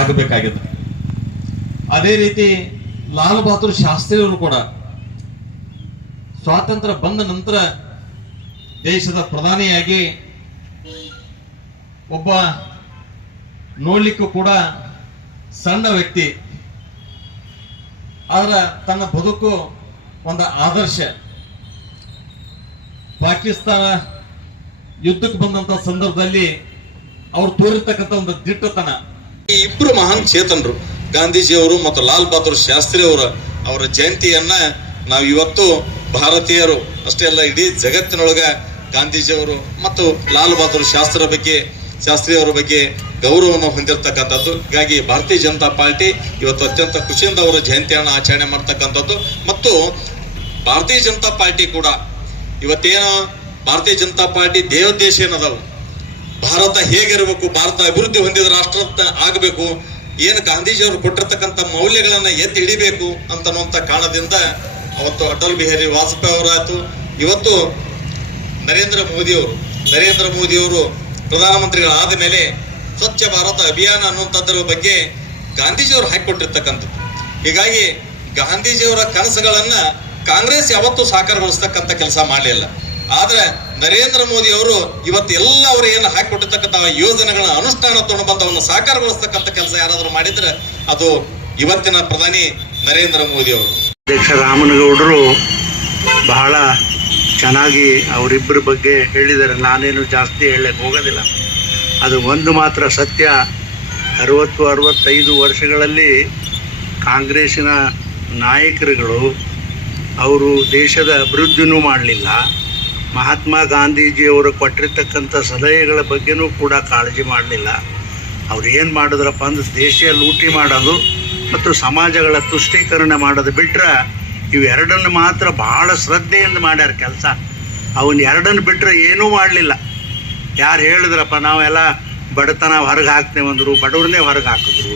ಆಗಬೇಕಾಗಿದೆ ಅದೇ ರೀತಿ ಲಾಲ್ ಬಹದ್ದೂರ್ ಶಾಸ್ತ್ರಿಯವರು ಕೂಡ ಸ್ವಾತಂತ್ರ್ಯ ಬಂದ ನಂತರ ದೇಶದ ಪ್ರಧಾನಿಯಾಗಿ ಒಬ್ಬ ನೋಡ್ಲಿಕ್ಕೂ ಕೂಡ ಸಣ್ಣ ವ್ಯಕ್ತಿ. ಆದ್ರೆ ತನ್ನ ಬದುಕು ಒಂದು ಆದರ್ಶ. ಪಾಕಿಸ್ತಾನ ಯುದ್ಧಕ್ಕೆ ಬಂದಂತ ಸಂದರ್ಭದಲ್ಲಿ ಅವ್ರು ತೋರಿರ್ತಕ್ಕಂಥ ಒಂದು ದಿಟ್ಟತನ. ಈ ಇಬ್ರು ಮಹಾನ್ ಚೇತನರು ಗಾಂಧೀಜಿಯವರು ಮತ್ತು ಲಾಲ್ ಬಹದ್ದೂರ್ ಶಾಸ್ತ್ರಿ ಅವರ ಅವರ ಜಯಂತಿಯನ್ನ ನಾವು ಇವತ್ತು ಭಾರತೀಯರು, ಅಷ್ಟೇ ಅಲ್ಲ ಇಡೀ ಜಗತ್ತಿನೊಳಗ ಗಾಂಧೀಜಿಯವರು ಮತ್ತು ಲಾಲ್ ಬಹದ್ದೂರ್ ಶಾಸ್ತ್ರ ಬಗ್ಗೆ ಶಾಸ್ತ್ರಿ ಅವರ ಬಗ್ಗೆ ಗೌರವವನ್ನು ಹೊಂದಿರತಕ್ಕಂಥದ್ದು. ಹೀಗಾಗಿ ಭಾರತೀಯ ಜನತಾ ಪಾರ್ಟಿ ಇವತ್ತು ಅತ್ಯಂತ ಖುಷಿಯಿಂದ ಅವರ ಜಯಂತಿಯನ್ನು ಆಚರಣೆ ಮಾಡ್ತಕ್ಕಂಥದ್ದು. ಮತ್ತು ಭಾರತೀಯ ಜನತಾ ಪಾರ್ಟಿ ಕೂಡ ಇವತ್ತೇನು ಭಾರತೀಯ ಜನತಾ ಪಾರ್ಟಿ ದೇವೋದ್ದೇಶ ಏನದಾವು? ಭಾರತ ಹೇಗಿರಬೇಕು, ಭಾರತ ಅಭಿವೃದ್ಧಿ ಹೊಂದಿದ ರಾಷ್ಟ್ರ ಆಗಬೇಕು, ಏನು ಗಾಂಧೀಜಿಯವರು ಕೊಟ್ಟಿರ್ತಕ್ಕಂಥ ಮೌಲ್ಯಗಳನ್ನ ಎತ್ತಿ ಹಿಡಿಬೇಕು ಅಂತನ್ನುವಂಥ ಕಾರಣದಿಂದ ಅವತ್ತು ಅಟಲ್ ಬಿಹಾರಿ ವಾಜಪೇಯಿ ಅವರಾಯ್ತು. ಇವತ್ತು ನರೇಂದ್ರ ಮೋದಿಯವರು ನರೇಂದ್ರ ಮೋದಿಯವರು ಪ್ರಧಾನಮಂತ್ರಿಗಳಾದ ಮೇಲೆ ಸ್ವಚ್ಛ ಭಾರತ ಅಭಿಯಾನ ಅನ್ನುವಂಥದ್ರ ಬಗ್ಗೆ ಗಾಂಧೀಜಿಯವರು ಹಾಕಿಕೊಟ್ಟಿರ್ತಕ್ಕಂಥದ್ದು. ಹೀಗಾಗಿ ಗಾಂಧೀಜಿಯವರ ಕನಸುಗಳನ್ನ ಕಾಂಗ್ರೆಸ್ ಯಾವತ್ತೂ ಸಾಕಾರಗೊಳಿಸ್ತಕ್ಕಂಥ ಕೆಲಸ ಮಾಡಲಿಲ್ಲ. ಆದ್ರೆ ನರೇಂದ್ರ ಮೋದಿ ಅವರು ಇವತ್ತು ಎಲ್ಲ ಅವರು ಏನು ಹಾಕಿಕೊಟ್ಟಿರ್ತಕ್ಕಂಥ ಯೋಜನೆಗಳ ಅನುಷ್ಠಾನ ತಗೊಂಡು ಬಂದವನ್ನು ಸಾಕಾರಗೊಳಿಸ್ತಕ್ಕಂಥ ಕೆಲಸ ಯಾರಾದರೂ ಮಾಡಿದ್ರೆ ಅದು ಇವತ್ತಿನ ಪ್ರಧಾನಿ ನರೇಂದ್ರ ಮೋದಿ ಅವರು. ಅಧ್ಯಕ್ಷ ರಾಮನಗೌಡರು ಬಹಳ ಚೆನ್ನಾಗಿ ಅವರಿಬ್ಬರ ಬಗ್ಗೆ ಹೇಳಿದ್ದಾರೆ. ನಾನೇನು ಜಾಸ್ತಿ ಹೇಳಕ್ಕೆ ಹೋಗೋದಿಲ್ಲ. ಅದು ಒಂದು ಮಾತ್ರ ಸತ್ಯ. ಅರವತ್ತು, ಅರವತ್ತೈದು ವರ್ಷಗಳಲ್ಲಿ ಕಾಂಗ್ರೆಸ್ಸಿನ ನಾಯಕರುಗಳು ಅವರು ದೇಶದ ಅಭಿವೃದ್ಧಿನೂ ಮಾಡಲಿಲ್ಲ. ಮಹಾತ್ಮ ಗಾಂಧೀಜಿಯವರು ಕೊಟ್ಟಿರ್ತಕ್ಕಂಥ ಸಲಹೆಗಳ ಬಗ್ಗೆನೂ ಕೂಡ ಕಾಳಜಿ ಮಾಡಲಿಲ್ಲ. ಅವ್ರು ಏನು ಮಾಡಿದ್ರಪ್ಪ ಅಂದ್ರೆ ದೇಶೀಯ ಲೂಟಿ ಮಾಡೋದು ಮತ್ತು ಸಮಾಜಗಳ ತುಷ್ಟೀಕರಣ ಮಾಡೋದು ಬಿಟ್ಟರೆ ಇವೆರಡನ್ನು ಮಾತ್ರ ಭಾಳ ಶ್ರದ್ಧೆಯಿಂದ ಮಾಡ್ಯಾರ ಕೆಲಸ. ಅವನ್ನ ಎರಡನ್ನು ಬಿಟ್ಟರೆ ಏನೂ ಮಾಡಲಿಲ್ಲ. ಯಾರು ಹೇಳಿದ್ರಪ್ಪ, ನಾವೆಲ್ಲ ಬಡತನ ಹೊರಗೆ ಹಾಕ್ತೇವೆ ಅಂದರು, ಬಡವ್ರನ್ನೇ ಹೊರಗೆ ಹಾಕಿದ್ರು.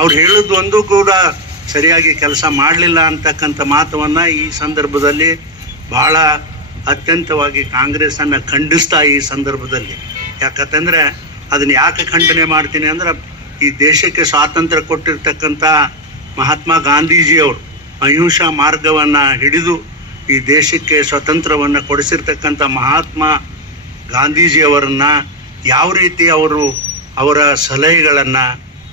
ಅವ್ರು ಹೇಳಿದ್ದು ಒಂದು ಕೂಡ ಸರಿಯಾಗಿ ಕೆಲಸ ಮಾಡಲಿಲ್ಲ ಅಂತಕ್ಕಂಥ ಮಾತವನ್ನು ಈ ಸಂದರ್ಭದಲ್ಲಿ ಭಾಳ ಅತ್ಯಂತವಾಗಿ ಕಾಂಗ್ರೆಸ್ಸನ್ನು ಖಂಡಿಸ್ತಾ ಈ ಸಂದರ್ಭದಲ್ಲಿ. ಯಾಕಂತಂದರೆ ಅದನ್ನು ಯಾಕೆ ಖಂಡನೆ ಮಾಡ್ತೀನಿ ಅಂದ್ರೆ ಈ ದೇಶಕ್ಕೆ ಸ್ವಾತಂತ್ರ್ಯ ಕೊಟ್ಟಿರ್ತಕ್ಕಂಥ ಮಹಾತ್ಮ ಗಾಂಧೀಜಿಯವರು ಅಹಿಂಸಾ ಮಾರ್ಗವನ್ನು ಹಿಡಿದು ಈ ದೇಶಕ್ಕೆ ಸ್ವತಂತ್ರವನ್ನು ಕೊಡಿಸಿರ್ತಕ್ಕಂಥ ಮಹಾತ್ಮ ಗಾಂಧೀಜಿಯವರನ್ನು ಯಾವ ರೀತಿ ಅವರು ಅವರ ಸಲಹೆಗಳನ್ನು,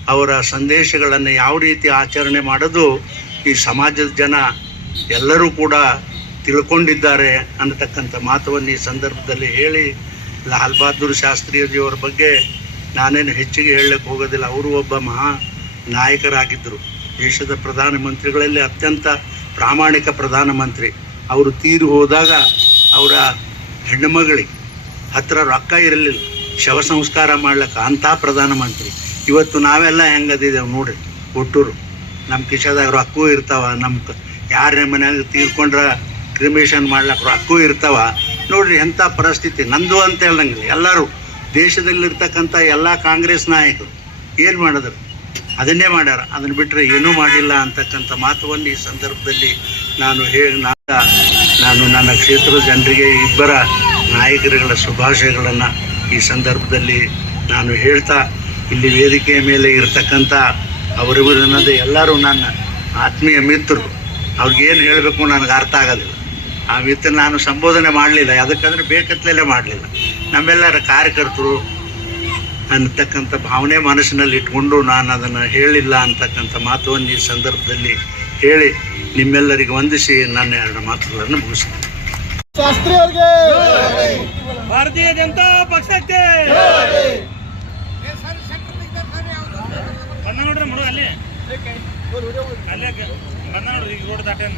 ಅವರ ಸಂದೇಶಗಳನ್ನು ಯಾವ ರೀತಿ ಆಚರಣೆ ಮಾಡೋದು ಈ ಸಮಾಜದ ಜನ ಎಲ್ಲರೂ ಕೂಡ ತಿಳ್ಕೊಂಡಿದ್ದಾರೆ ಅನ್ನತಕ್ಕಂಥ ಮಾತವನ್ನು ಈ ಸಂದರ್ಭದಲ್ಲಿ ಹೇಳಿ, ಲಾಲ್ ಬಹದ್ದೂರ್ ಶಾಸ್ತ್ರಿಯವರ ಬಗ್ಗೆ ನಾನೇನು ಹೆಚ್ಚಿಗೆ ಹೇಳಕ್ಕೆ ಹೋಗೋದಿಲ್ಲ. ಅವರು ಒಬ್ಬ ಮಹಾ ನಾಯಕರಾಗಿದ್ದರು. ದೇಶದ ಪ್ರಧಾನಮಂತ್ರಿಗಳಲ್ಲಿ ಅತ್ಯಂತ ಪ್ರಾಮಾಣಿಕ ಪ್ರಧಾನಮಂತ್ರಿ. ಅವರು ತೀರಿ ಹೋದಾಗ ಅವರ ಹೆಣ್ಣುಮಗಳಿಗೆ ಹತ್ತಿರ ರೊಕ್ಕ ಇರಲಿಲ್ಲ. ಶವ ಸಂಸ್ಕಾರ ಮಾಡ್ಲಿಕ್ಕೆ ಅಂಥ ಪ್ರಧಾನಮಂತ್ರಿ. ಇವತ್ತು ನಾವೆಲ್ಲ ಹೆಂಗದಿದ್ದೇವೆ ನೋಡ್ರಿ, ಒಟ್ಟೂರು. ನಮ್ಮ ಕಿಶದಾಗ ರೊಕ್ಕವೂ ಇರ್ತಾವ ನಮ್ಮ ಯಾರ ಮನ್ಯಾಗ ತೀರ್ಕೊಂಡ್ರೆ ಕ್ರಿಮೇಷನ್ ಮಾಡ್ಲಿಕ್ಕೆ ಹಕ್ಕು ಇರ್ತಾವ. ನೋಡ್ರಿ ಎಂಥ ಪರಿಸ್ಥಿತಿ. ನಂದು ಅಂತ ಹೇಳಂಗಿಲ್ಲ ಎಲ್ಲರೂ ದೇಶದಲ್ಲಿರ್ತಕ್ಕಂಥ ಎಲ್ಲ ಕಾಂಗ್ರೆಸ್ ನಾಯಕರು ಏನು ಮಾಡಿದ್ರು? ಅದನ್ನೇ ಮಾಡ್ಯಾರ. ಅದನ್ನು ಬಿಟ್ಟರೆ ಏನೂ ಮಾಡಿಲ್ಲ ಅಂತಕ್ಕಂಥ ಮಾತುವನ್ನು ಈ ಸಂದರ್ಭದಲ್ಲಿ ನಾನು ಹೇಳಿ ನಾನು ನನ್ನ ಕ್ಷೇತ್ರದ ಜನರಿಗೆ ಇಬ್ಬರ ನಾಯಕರುಗಳ ಶುಭಾಶಯಗಳನ್ನು ಈ ಸಂದರ್ಭದಲ್ಲಿ ನಾನು ಹೇಳ್ತಾ, ಇಲ್ಲಿ ವೇದಿಕೆಯ ಮೇಲೆ ಇರತಕ್ಕಂಥ ಅವರಿವರನ್ನದೇ ಎಲ್ಲರೂ ನನ್ನ ಆತ್ಮೀಯ ಮಿತ್ರರು. ಅವ್ರಿಗೇನು ಹೇಳಬೇಕು ನನಗೆ ಅರ್ಥ ಆಗೋದಿಲ್ಲ. ಆ ಮಿತ್ರ ನಾನು ಸಂಬೋಧನೆ ಮಾಡಲಿಲ್ಲ ಅದಕ್ಕಂದ್ರೆ ಬೇಕತ್ತಲೇ ಮಾಡಲಿಲ್ಲ. ನಮ್ಮೆಲ್ಲರ ಕಾರ್ಯಕರ್ತರು ಅನ್ನತಕ್ಕಂಥ ಭಾವನೆ ಮನಸ್ಸಿನಲ್ಲಿ ಇಟ್ಕೊಂಡು ನಾನು ಅದನ್ನು ಹೇಳಿಲ್ಲ ಅಂತಕ್ಕಂಥ ಮಾತುವನ್ನು ಈ ಸಂದರ್ಭದಲ್ಲಿ ಹೇಳಿ ನಿಮ್ಮೆಲ್ಲರಿಗೆ ವಂದಿಸಿ ನನ್ನ ಎರಡು ಮಾತುಗಳನ್ನು ಮುಗಿಸ್ತೀನಿ. ಶಾಸ್ತ್ರಿ ಅವರಿಗೆ ಭಾರತೀಯ ಜನತಾ ಪಕ್ಷಕ್ಕೆ! ಬಂದ ನೋಡ್ರಿ ಮಡು ಅಲ್ಲಿ. ಅಲ್ಲೇ ಬಂದ ನೋಡ್ರಿ ಈಗ ರೋಡ್ ದಾಟೇನ.